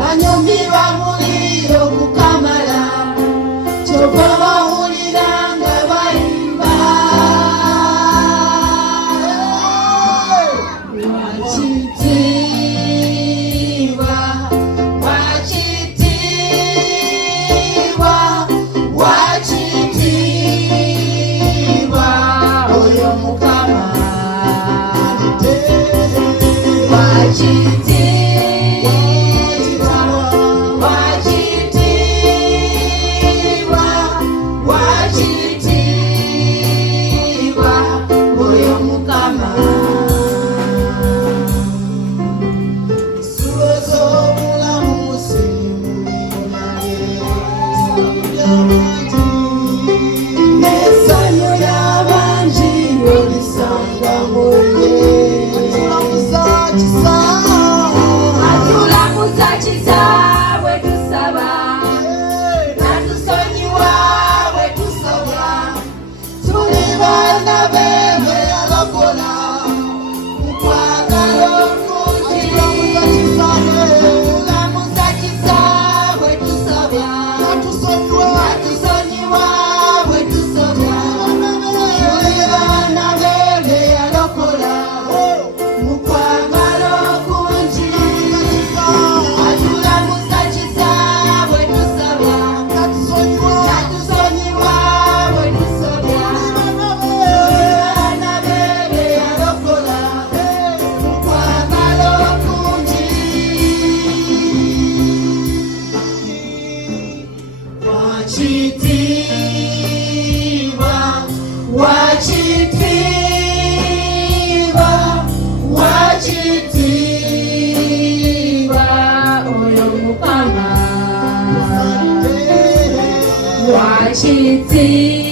banyumirwa muliro kukamala kyova bawuliranga bayimba wakitiibwa wakitiibwa wakitiibwa oyo Mukama wakitiibwa wakitiibwa wakitiibwa oyo Mukama suloza obulamu n'essanyu ly'abangi olisanga muye atulamuza kisa bwe tusaba natusonyiwa bwe tusobya tuli baana be bwe yalokola mu kwagala okungi atulamuza kisa bwe tusaba natusonyiwa bwe tusobya tuli baana be bwe yalokola mu kwagala okungi atulamuza kisa bwe tusaba natusonyiwa bwe tusobya baana be be yalokola mu kwagala okungi wakitiibwa wakitiibwa wakitiibwa oyo Mukama wakitiibwa